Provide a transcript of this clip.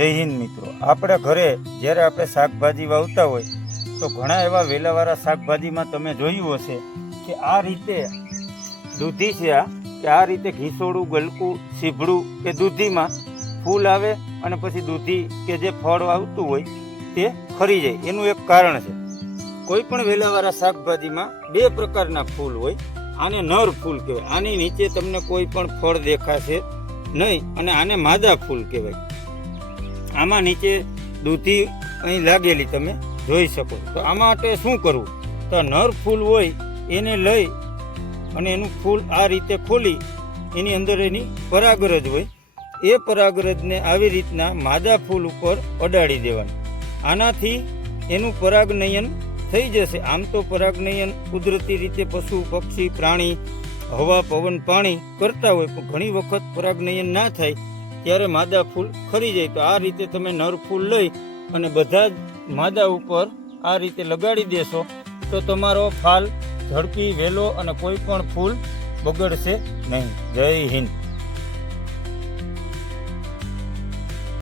જય હિન્દ મિત્રો। આપણા ઘરે જ્યારે આપણે શાકભાજી વાવતા હોય તો ઘણા એવા વેલાવાળા શાકભાજીમાં તમે જોયું હશે કે આ રીતે દૂધી છે કે આ રીતે ઘીસોડું, ગલકું, સીભડું કે દૂધીમાં ફૂલ આવે અને પછી દૂધી કે જે ફળ આવતું હોય તે ખરી જાય। એનું એક કારણ છે, કોઈ પણ વેલાવાળા શાકભાજીમાં બે પ્રકારના ફૂલ હોય। આને નર ફૂલ કહેવાય, આની નીચે તમને કોઈ પણ ફળ દેખાશે નહીં અને આને માદા ફૂલ કહેવાય। આમાં નીચે દૂધી અહીં લાગેલી તમે જોઈ શકો। તો આ માટે શું કરવું? તો નર ફૂલ હોય એને લઈ અને એનું ફૂલ આ રીતે ખોલી એની અંદર એની પરાગરજ હોય, એ પરાગરજને આવી રીતના માદા ફૂલ ઉપર અડાડી દેવાનું। આનાથી એનું પરાગનયન થઈ જશે। આમ તો પરાગનયન કુદરતી રીતે પશુ, પક્ષી, પ્રાણી, હવા, પવન, પાણી કરતા હોય, પણ ઘણી વખત પરાગનયન ના થાય ત્યારે માદા ફૂલ ખરી જાય। તો આ રીતે તમે નર ફૂલ લઈ અને બધા જ માદા ઉપર આ રીતે લગાડી દેશો તો તમારો ફાલ ઝડપી, વહેલો અને કોઈ પણ ફૂલ બગડશે નહીં। જય હિન્દ।